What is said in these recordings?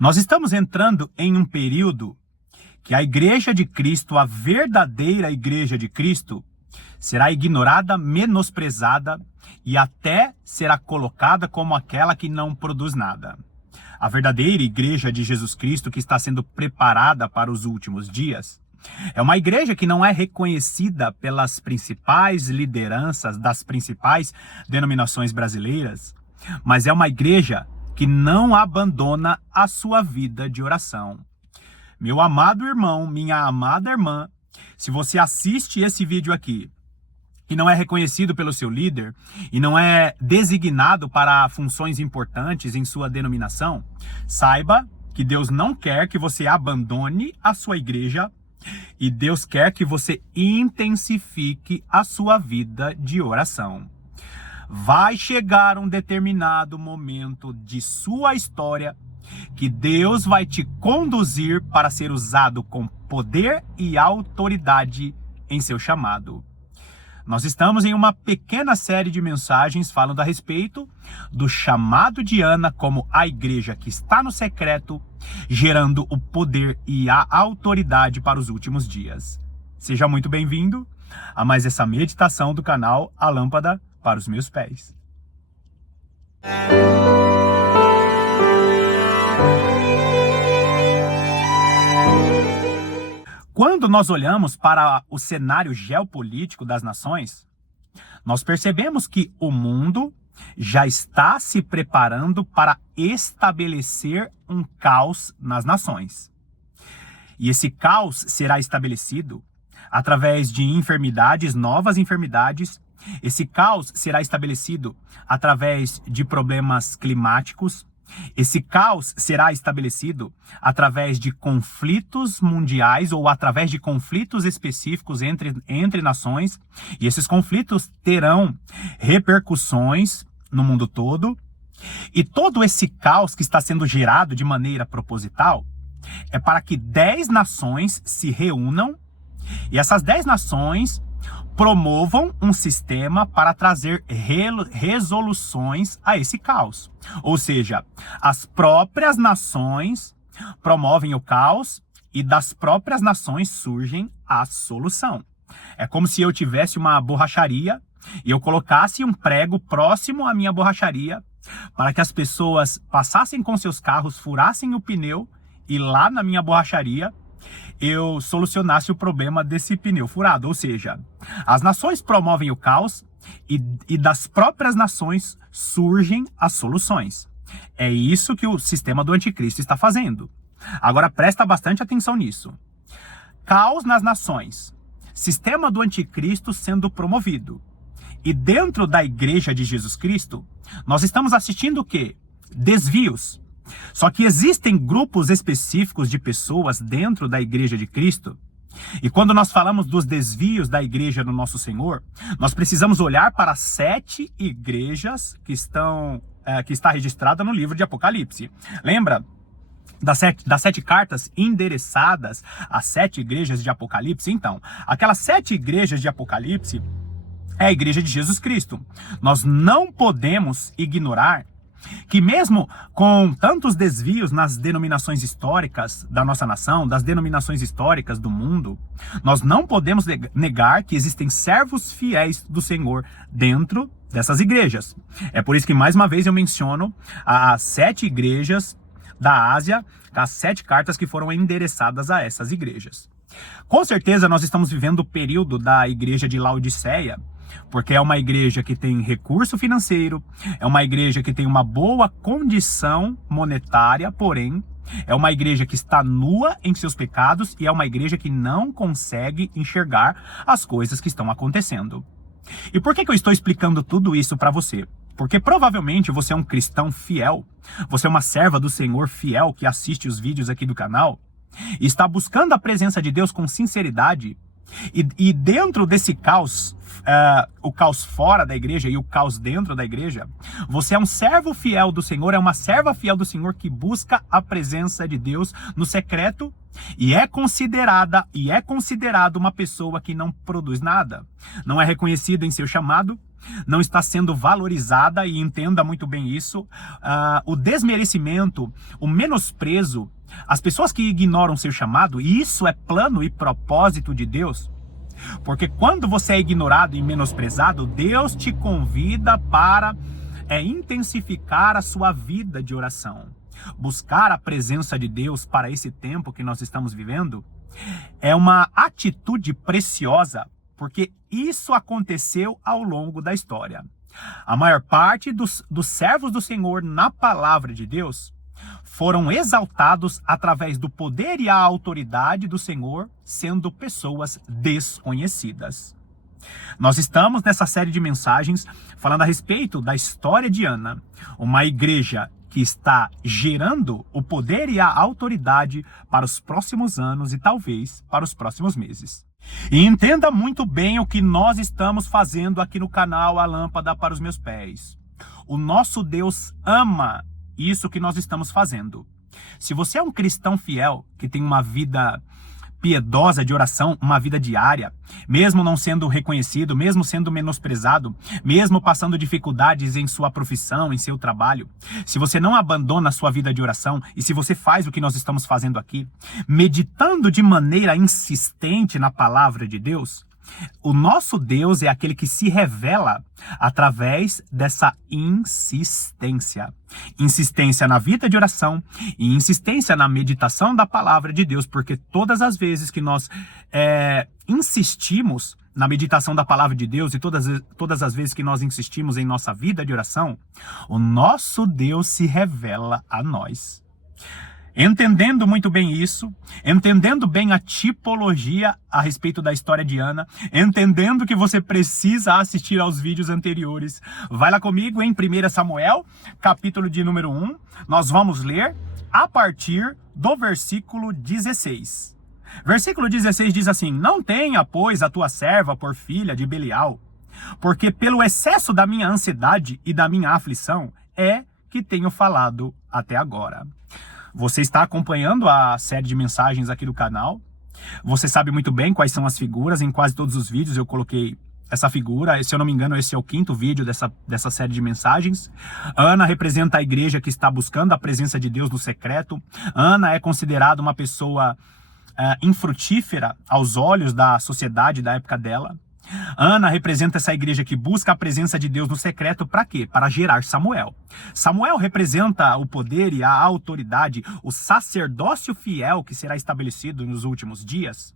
Nós estamos entrando em um período que a Igreja de Cristo, a verdadeira Igreja de Cristo, será ignorada, menosprezada e até será colocada como aquela que não produz nada. A verdadeira Igreja de Jesus Cristo, que está sendo preparada para os últimos dias, é uma igreja que não é reconhecida pelas principais lideranças das principais denominações brasileiras, mas é uma igreja que não abandona a sua vida de oração. Meu amado irmão, minha amada irmã, se você assiste esse vídeo aqui e não é reconhecido pelo seu líder e não é designado para funções importantes em sua denominação, saiba que Deus não quer que você abandone a sua igreja e Deus quer que você intensifique a sua vida de oração. Vai chegar um determinado momento de sua história que Deus vai te conduzir para ser usado com poder e autoridade em seu chamado. Nós estamos em uma pequena série de mensagens falando a respeito do chamado de Ana como a igreja que está no secreto, gerando o poder e a autoridade para os últimos dias. Seja muito bem-vindo a mais essa meditação do canal A Lâmpada para os Meus Pés. Quando nós olhamos para o cenário geopolítico das nações, nós percebemos que o mundo já está se preparando para estabelecer um caos nas nações. E esse caos será estabelecido através de enfermidades, novas enfermidades. Esse caos será estabelecido através de problemas climáticos. Esse caos será estabelecido através de conflitos mundiais ou através de conflitos específicos entre nações. E esses conflitos terão repercussões no mundo todo. E todo esse caos que está sendo gerado de maneira proposital é para que 10 nações se reúnam e essas 10 nações promovam um sistema para trazer resoluções a esse caos. Ou seja, as próprias nações promovem o caos e das próprias nações surgem a solução. É como se eu tivesse uma borracharia e eu colocasse um prego próximo à minha borracharia para que as pessoas passassem com seus carros, furassem o pneu e lá na minha borracharia eu solucionasse o problema desse pneu furado. Ou seja, as nações promovem o caos e das próprias nações surgem as soluções. É isso que o sistema do anticristo está fazendo. Agora presta bastante atenção nisso. Caos nas nações. Sistema do anticristo sendo promovido. E dentro da igreja de Jesus Cristo, nós estamos assistindo o quê? Desvios. Só que existem grupos específicos de pessoas dentro da Igreja de Cristo. E quando nós falamos dos desvios da Igreja do Nosso Senhor, nós precisamos olhar para 7 igrejas que está registrada no livro de Apocalipse. Lembra das 7 cartas endereçadas às 7 igrejas de Apocalipse? Então, aquelas 7 igrejas de Apocalipse é a Igreja de Jesus Cristo. Nós não podemos ignorar que mesmo com tantos desvios nas denominações históricas da nossa nação, das denominações históricas do mundo, nós não podemos negar que existem servos fiéis do Senhor dentro dessas igrejas. É por isso que mais uma vez eu menciono as 7 igrejas da Ásia, as 7 cartas que foram endereçadas a essas igrejas. Com certeza nós estamos vivendo o período da igreja de Laodiceia, porque é uma igreja que tem recurso financeiro, é uma igreja que tem uma boa condição monetária, porém, é uma igreja que está nua em seus pecados e é uma igreja que não consegue enxergar as coisas que estão acontecendo. E por que eu estou explicando tudo isso para você? Porque provavelmente você é um cristão fiel, você é uma serva do Senhor fiel que assiste os vídeos aqui do canal e está buscando a presença de Deus com sinceridade. E dentro desse caos o caos fora da igreja e o caos dentro da igreja. Você é um servo fiel do Senhor, é uma serva fiel do Senhor que busca a presença de Deus no secreto e é considerado uma pessoa que não produz nada, não é reconhecido em seu chamado, não está sendo valorizada, e entenda muito bem isso. O desmerecimento, o menosprezo, as pessoas que ignoram seu chamado, e isso é plano e propósito de Deus. Porque quando você é ignorado e menosprezado, Deus te convida para intensificar a sua vida de oração. Buscar a presença de Deus para esse tempo que nós estamos vivendo é uma atitude preciosa, porque isso aconteceu ao longo da história. A maior parte dos servos do Senhor na palavra de Deus foram exaltados através do poder e a autoridade do Senhor, sendo pessoas desconhecidas. Nós estamos nessa série de mensagens falando a respeito da história de Ana, uma igreja que está gerando o poder e a autoridade para os próximos anos e talvez para os próximos meses. E entenda muito bem o que nós estamos fazendo aqui no canal A Lâmpada para os Meus Pés. O nosso Deus ama isso que nós estamos fazendo. Se você é um cristão fiel, que tem uma vida piedosa de oração, uma vida diária, mesmo não sendo reconhecido, mesmo sendo menosprezado, mesmo passando dificuldades em sua profissão, em seu trabalho, se você não abandona a sua vida de oração e se você faz o que nós estamos fazendo aqui, meditando de maneira insistente na palavra de Deus, o nosso Deus é aquele que se revela através dessa insistência. Insistência na vida de oração e insistência na meditação da palavra de Deus, porque todas as vezes que nós insistimos na meditação da palavra de Deus e todas as vezes que nós insistimos em nossa vida de oração, o nosso Deus se revela a nós. Entendendo muito bem isso, entendendo bem a tipologia a respeito da história de Ana, entendendo que você precisa assistir aos vídeos anteriores, vai lá comigo em 1 Samuel, capítulo de número 1, nós vamos ler a partir do versículo 16. Versículo 16 diz assim: Não tenha, pois, a tua serva por filha de Belial, porque pelo excesso da minha ansiedade e da minha aflição é que tenho falado até agora. Você está acompanhando a série de mensagens aqui do canal. Você sabe muito bem quais são as figuras. Em quase todos os vídeos eu coloquei essa figura. Se eu não me engano, esse é o 5º vídeo dessa série de mensagens. Ana representa a igreja que está buscando a presença de Deus no secreto. Ana é considerada uma pessoa infrutífera aos olhos da sociedade da época dela. Ana representa essa igreja que busca a presença de Deus no secreto para quê? Para gerar Samuel. Samuel representa o poder e a autoridade, o sacerdócio fiel que será estabelecido nos últimos dias.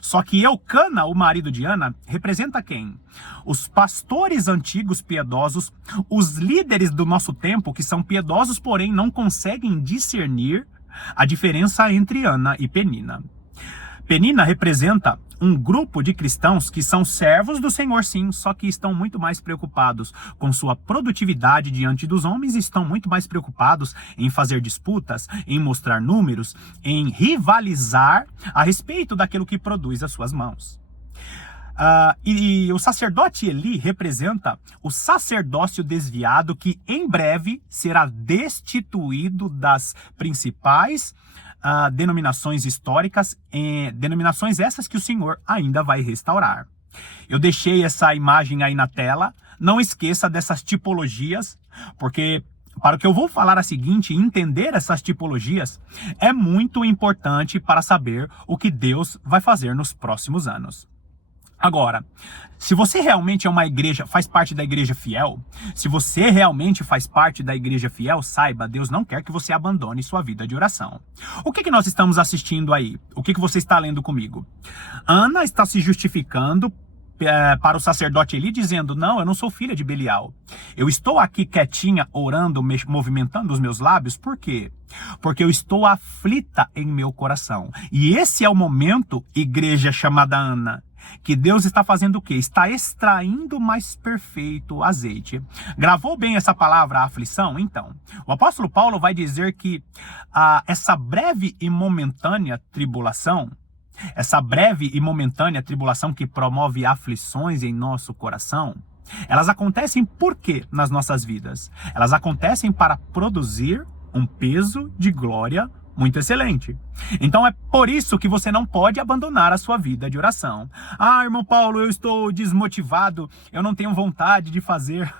Só que Eucana, o marido de Ana, representa quem? Os pastores antigos piedosos, os líderes do nosso tempo que são piedosos, porém não conseguem discernir a diferença entre Ana e Penina. Penina representa um grupo de cristãos que são servos do Senhor, sim, só que estão muito mais preocupados com sua produtividade diante dos homens, estão muito mais preocupados em fazer disputas, em mostrar números, em rivalizar a respeito daquilo que produz as suas mãos. E o sacerdote Eli representa o sacerdócio desviado que em breve será destituído das principais denominações históricas, denominações essas que o Senhor ainda vai restaurar. Eu deixei essa imagem aí na tela, não esqueça dessas tipologias, porque para o que eu vou falar a seguinte, entender essas tipologias é muito importante para saber o que Deus vai fazer nos próximos anos. Agora, se você realmente é uma igreja, faz parte da igreja fiel, se você realmente faz parte da igreja fiel, saiba, Deus não quer que você abandone sua vida de oração. O que nós estamos assistindo aí? O que você está lendo comigo? Ana está se justificando para o sacerdote Eli, dizendo: não, eu não sou filha de Belial. Eu estou aqui quietinha, orando, movimentando os meus lábios. Por quê? Porque eu estou aflita em meu coração. E esse é o momento, igreja chamada Ana, que Deus está fazendo o quê? Está extraindo o mais perfeito azeite. Gravou bem essa palavra, aflição? Então, o apóstolo Paulo vai dizer que essa breve e momentânea tribulação essa breve e momentânea tribulação que promove aflições em nosso coração, elas acontecem por quê nas nossas vidas? Elas acontecem para produzir um peso de glória muito excelente. Então é por isso que você não pode abandonar a sua vida de oração. Ah, irmão Paulo, eu estou desmotivado, eu não tenho vontade de fazer.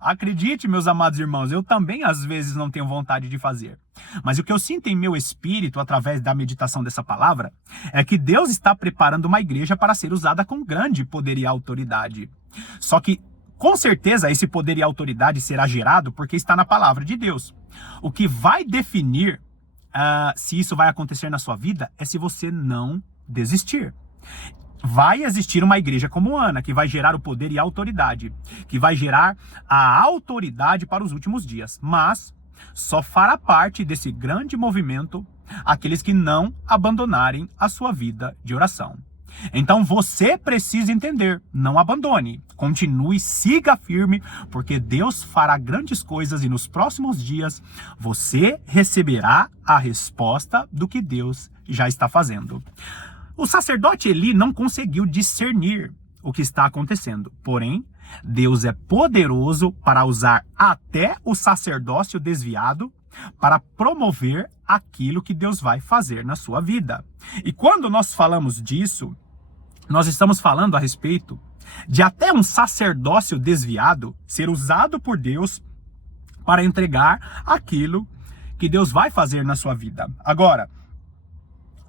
Acredite, meus amados irmãos, eu também às vezes não tenho vontade de fazer. Mas o que eu sinto em meu espírito, através da meditação dessa palavra, é que Deus está preparando uma igreja para ser usada com grande poder e autoridade. Só que, com certeza, esse poder e autoridade será gerado porque está na palavra de Deus. O que vai definir se isso vai acontecer na sua vida é se você não desistir. Vai existir uma igreja como Ana, que vai gerar o poder e a autoridade, que vai gerar a autoridade para os últimos dias, mas só fará parte desse grande movimento aqueles que não abandonarem a sua vida de oração. Então você precisa entender, não abandone, continue, siga firme, porque Deus fará grandes coisas e nos próximos dias você receberá a resposta do que Deus já está fazendo. O sacerdote Eli não conseguiu discernir o que está acontecendo, porém, Deus é poderoso para usar até o sacerdócio desviado para promover aquilo que Deus vai fazer na sua vida. E quando nós falamos disso, nós estamos falando a respeito de até um sacerdócio desviado ser usado por Deus para entregar aquilo que Deus vai fazer na sua vida. Agora,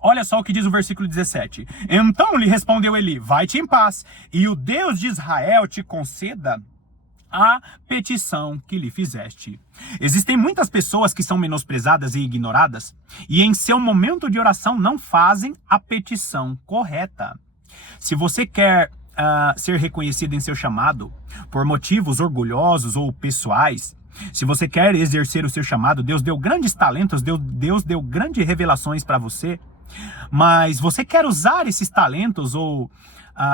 olha só o que diz o versículo 17. Então lhe respondeu Eli, vai-te em paz, e o Deus de Israel te conceda a petição que lhe fizeste. Existem muitas pessoas que são menosprezadas e ignoradas, e em seu momento de oração não fazem a petição correta. Se você quer ser reconhecido em seu chamado, por motivos orgulhosos ou pessoais, se você quer exercer o seu chamado, Deus deu grandes talentos, Deus deu grandes revelações para você, mas você quer usar esses talentos ou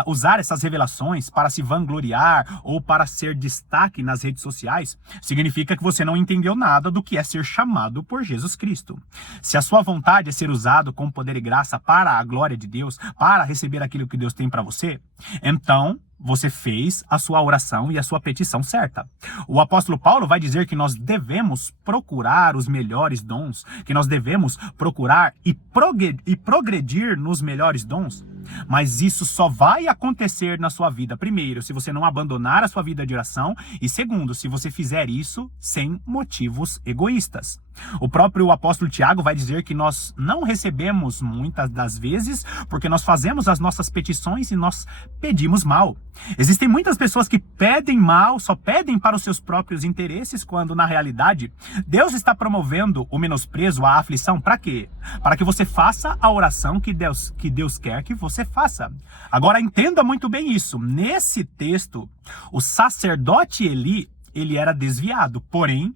usar essas revelações para se vangloriar ou para ser destaque nas redes sociais, significa que você não entendeu nada do que é ser chamado por Jesus Cristo. Se a sua vontade é ser usado com poder e graça para a glória de Deus, para receber aquilo que Deus tem para você, então você fez a sua oração e a sua petição certa. O apóstolo Paulo vai dizer que nós devemos procurar os melhores dons, que nós devemos procurar e progredir nos melhores dons, mas isso só vai acontecer na sua vida, primeiro, se você não abandonar a sua vida de oração, e segundo, se você fizer isso sem motivos egoístas. O próprio apóstolo Tiago vai dizer que nós não recebemos muitas das vezes porque nós fazemos as nossas petições e nós pedimos mal. Existem muitas pessoas que pedem mal, só pedem para os seus próprios interesses, quando na realidade Deus está promovendo o menosprezo, a aflição, para quê? Para que você faça a oração que Deus quer que você faça. Agora entenda muito bem isso. Nesse texto, o sacerdote Eli, ele era desviado, porém,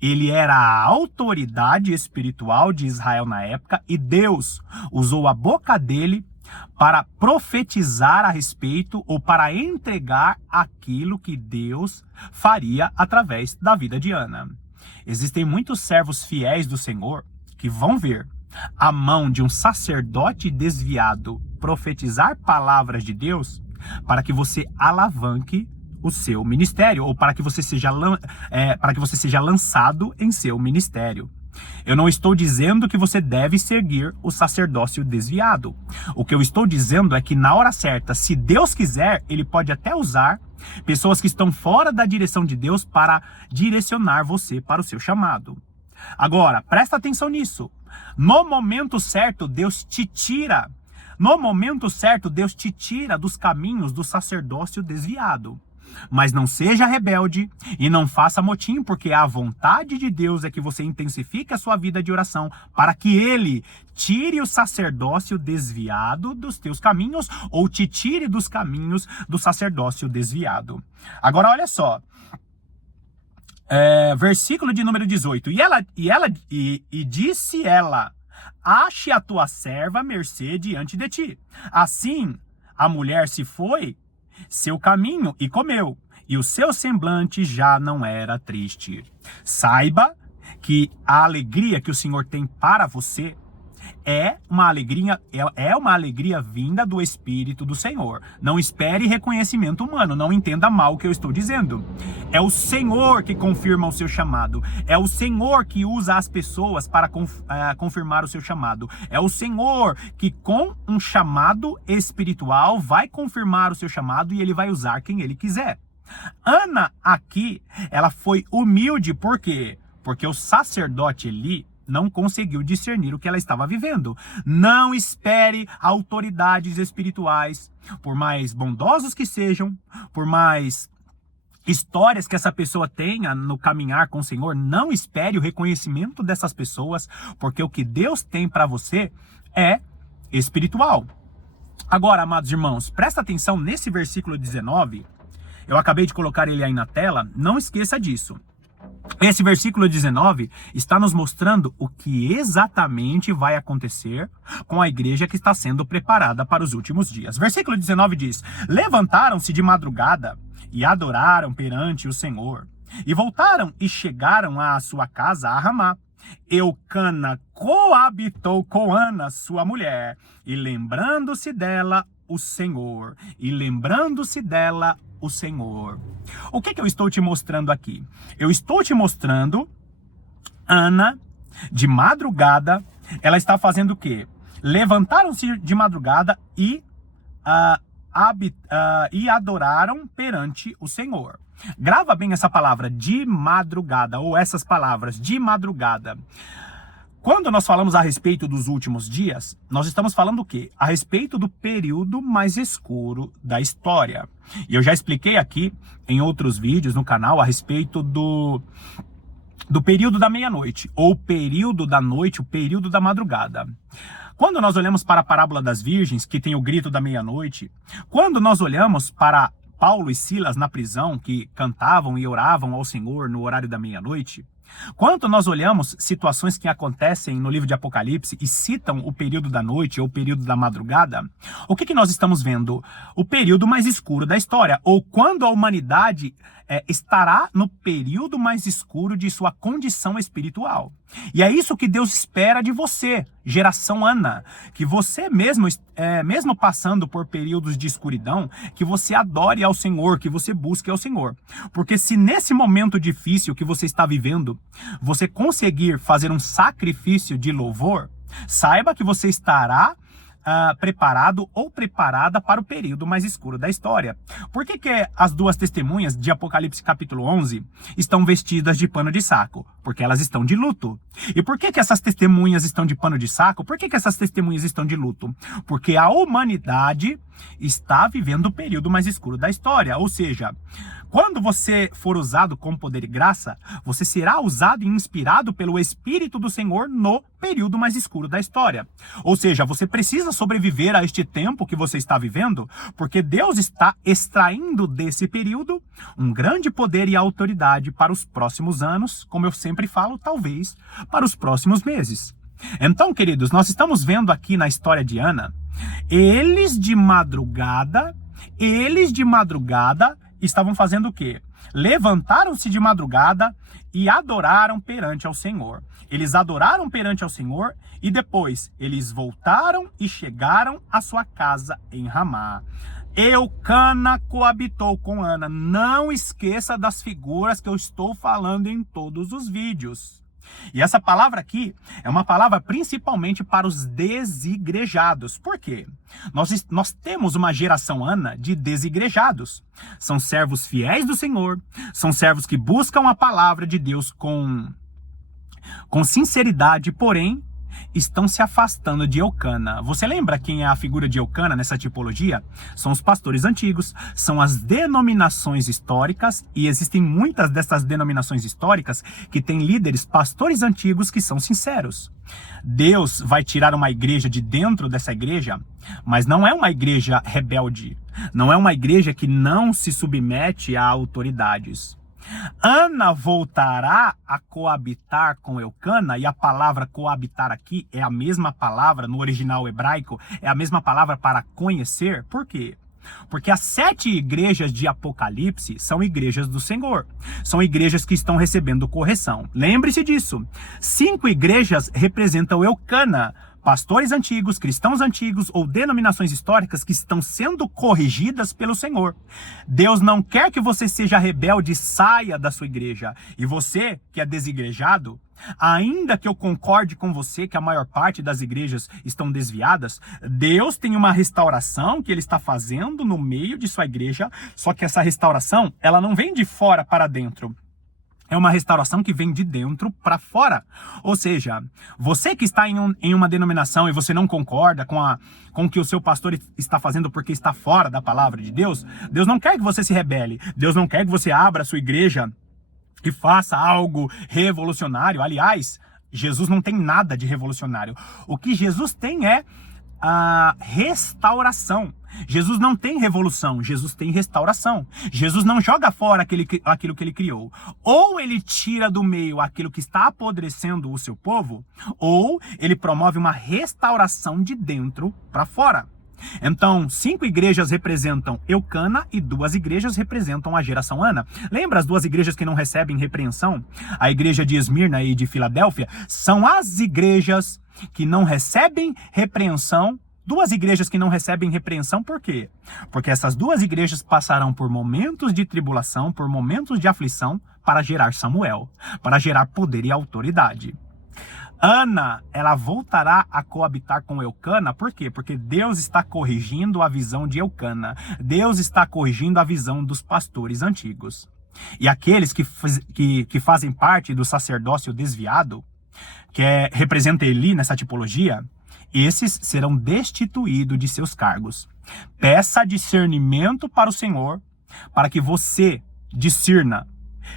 ele era a autoridade espiritual de Israel na época e Deus usou a boca dele para profetizar a respeito ou para entregar aquilo que Deus faria através da vida de Ana. Existem muitos servos fiéis do Senhor que vão ver a mão de um sacerdote desviado profetizar palavras de Deus para que você alavanque o seu ministério, ou para que você seja lançado em seu ministério. Eu não estou dizendo que você deve seguir o sacerdócio desviado. O que eu estou dizendo é que na hora certa, se Deus quiser, Ele pode até usar pessoas que estão fora da direção de Deus para direcionar você para o seu chamado. Agora, presta atenção nisso. No momento certo, Deus te tira. No momento certo, Deus te tira dos caminhos do sacerdócio desviado. Mas não seja rebelde e não faça motim, porque a vontade de Deus é que você intensifique a sua vida de oração para que Ele tire o sacerdócio desviado dos teus caminhos ou te tire dos caminhos do sacerdócio desviado. Agora olha só, versículo de número 18. E disse ela, ache a tua serva mercê diante de ti. Assim a mulher se foi seu caminho e comeu, e o seu semblante já não era triste. Saiba que a alegria que o Senhor tem para você é uma alegria vinda do Espírito do Senhor. Não espere reconhecimento humano, não entenda mal o que eu estou dizendo. É o Senhor que confirma o seu chamado. É o Senhor que usa as pessoas para confirmar o seu chamado. É o Senhor que, com um chamado espiritual, vai confirmar o seu chamado e ele vai usar quem ele quiser. Ana aqui, ela foi humilde, por quê? Porque o sacerdote Eli não conseguiu discernir o que ela estava vivendo. Não espere autoridades espirituais, por mais bondosos que sejam, por mais histórias que essa pessoa tenha no caminhar com o Senhor, não espere o reconhecimento dessas pessoas, porque o que Deus tem para você é espiritual. Agora, amados irmãos, presta atenção nesse versículo 19, eu acabei de colocar ele aí na tela, não esqueça disso. Esse versículo 19 está nos mostrando o que exatamente vai acontecer com a igreja que está sendo preparada para os últimos dias. Versículo 19 diz: levantaram-se de madrugada e adoraram perante o Senhor, e voltaram e chegaram à sua casa a Ramá. Eucana coabitou com Ana, sua mulher, e lembrando-se dela o Senhor, o Senhor. O que eu estou te mostrando aqui? Eu estou te mostrando Ana, de madrugada, ela está fazendo o quê? Levantaram-se de madrugada e adoraram perante o Senhor. Grava bem essa palavra, de madrugada, ou essas palavras, de madrugada. Quando nós falamos a respeito dos últimos dias, nós estamos falando o quê? A respeito do período mais escuro da história. E eu já expliquei aqui em outros vídeos no canal a respeito do período da meia-noite, ou período da noite, o período da madrugada. Quando nós olhamos para a parábola das virgens, que tem o grito da meia-noite, quando nós olhamos para Paulo e Silas na prisão, que cantavam e oravam ao Senhor no horário da meia-noite, quando nós olhamos situações que acontecem no livro de Apocalipse e citam o período da noite ou o período da madrugada, o que nós estamos vendo? O período mais escuro da história, ou quando a humanidade estará no período mais escuro de sua condição espiritual. E é isso que Deus espera de você, geração Ana, que você mesmo passando por períodos de escuridão, que você adore ao Senhor, que você busque ao Senhor. Porque se nesse momento difícil que você está vivendo, você conseguir fazer um sacrifício de louvor, saiba que você estará preparado ou preparada para o período mais escuro da história. Por que as duas testemunhas de Apocalipse capítulo 11 estão vestidas de pano de saco? Porque elas estão de luto. E por que essas testemunhas estão de pano de saco? Por que essas testemunhas estão de luto? Porque a humanidade está vivendo o período mais escuro da história. Ou seja, quando você for usado com poder e graça, você será usado e inspirado pelo Espírito do Senhor no período mais escuro da história. Ou seja, você precisa sobreviver a este tempo que você está vivendo, porque Deus está extraindo desse período um grande poder e autoridade para os próximos anos, como eu sempre falo, talvez para os próximos meses. Então, queridos, nós estamos vendo aqui na história de Ana, eles de madrugada estavam fazendo o quê? Levantaram-se de madrugada e adoraram perante ao Senhor. Eles adoraram perante ao Senhor e depois eles voltaram e chegaram à sua casa em Ramá. Eucana coabitou com Ana. Não esqueça das figuras que eu estou falando em todos os vídeos. E essa palavra aqui é uma palavra principalmente para os desigrejados. Por quê? Nós temos uma geração Ana de desigrejados. São servos fiéis do Senhor, são servos que buscam a palavra de Deus com sinceridade, porém estão se afastando de Eucana. Você lembra quem é a figura de Eucana nessa tipologia? São os pastores antigos, são as denominações históricas, e existem muitas dessas denominações históricas que têm líderes, pastores antigos que são sinceros. Deus vai tirar uma igreja de dentro dessa igreja, mas não é uma igreja rebelde, não é uma igreja que não se submete a autoridades. Ana voltará a coabitar com Eucana, e a palavra coabitar aqui é a mesma palavra no original hebraico, é a mesma palavra para conhecer. Por quê? Porque as 7 igrejas de Apocalipse são igrejas do Senhor, são igrejas que estão recebendo correção. Lembre-se disso, 5 igrejas representam Eucana, pastores antigos, cristãos antigos ou denominações históricas que estão sendo corrigidas pelo Senhor. Deus não quer que você seja rebelde e saia da sua igreja. E você, que é desigrejado, ainda que eu concorde com você que a maior parte das igrejas estão desviadas, Deus tem uma restauração que Ele está fazendo no meio de sua igreja, só que essa restauração, ela não vem de fora para dentro. É uma restauração que vem de dentro para fora. Ou seja, você que está em uma denominação e você não concorda com o que o seu pastor está fazendo porque está fora da palavra de Deus, Deus não quer que você se rebele. Deus não quer que você abra a sua igreja e faça algo revolucionário. Aliás, Jesus não tem nada de revolucionário. O que Jesus tem é a restauração. Jesus não tem revolução, Jesus tem restauração. Jesus não joga fora aquilo que ele criou. Ou ele tira do meio aquilo que está apodrecendo o seu povo, ou ele promove uma restauração de dentro para fora. Então, 5 igrejas representam Eucana e 2 igrejas representam a geração Ana. Lembra as 2 igrejas que não recebem repreensão? A igreja de Esmirna e de Filadélfia são as igrejas que não recebem repreensão. 2 igrejas que não recebem repreensão, por quê? Porque essas 2 igrejas passarão por momentos de tribulação, por momentos de aflição, para gerar Samuel, para gerar poder e autoridade. Ana, ela voltará a coabitar com Eucana, por quê? Porque Deus está corrigindo a visão de Eucana. Deus está corrigindo a visão dos pastores antigos. E aqueles que fazem parte do sacerdócio desviado, representa Eli nessa tipologia, esses serão destituídos de seus cargos. Peça discernimento para o Senhor, para que você discirna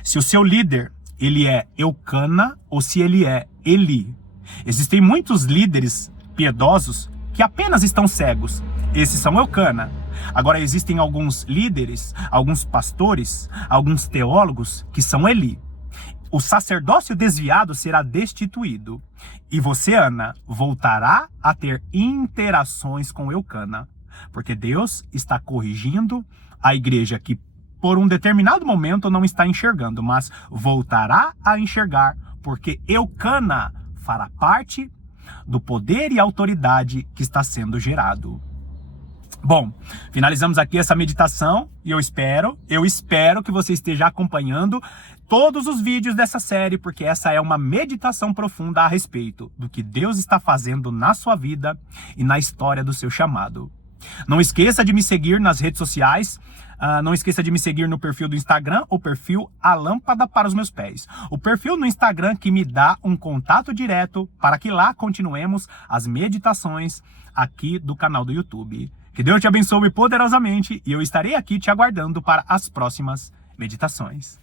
se o seu líder ele é Eucana ou se ele é Eli. Existem muitos líderes piedosos que apenas estão cegos. Esses são Eucana. Agora existem alguns líderes, alguns pastores, alguns teólogos que são Eli. O sacerdócio desviado será destituído. E você, Ana, voltará a ter interações com Eucana. Porque Deus está corrigindo a igreja que por um determinado momento não está enxergando, mas voltará a enxergar, porque Eucana fará parte do poder e autoridade que está sendo gerado. Bom, finalizamos aqui essa meditação e eu espero que você esteja acompanhando todos os vídeos dessa série, porque essa é uma meditação profunda a respeito do que Deus está fazendo na sua vida e na história do seu chamado. Não esqueça de me seguir nas redes sociais. Não esqueça de me seguir no perfil do Instagram, o perfil A Lâmpada para os Meus Pés. O perfil no Instagram que me dá um contato direto para que lá continuemos as meditações aqui do canal do YouTube. Que Deus te abençoe poderosamente e eu estarei aqui te aguardando para as próximas meditações.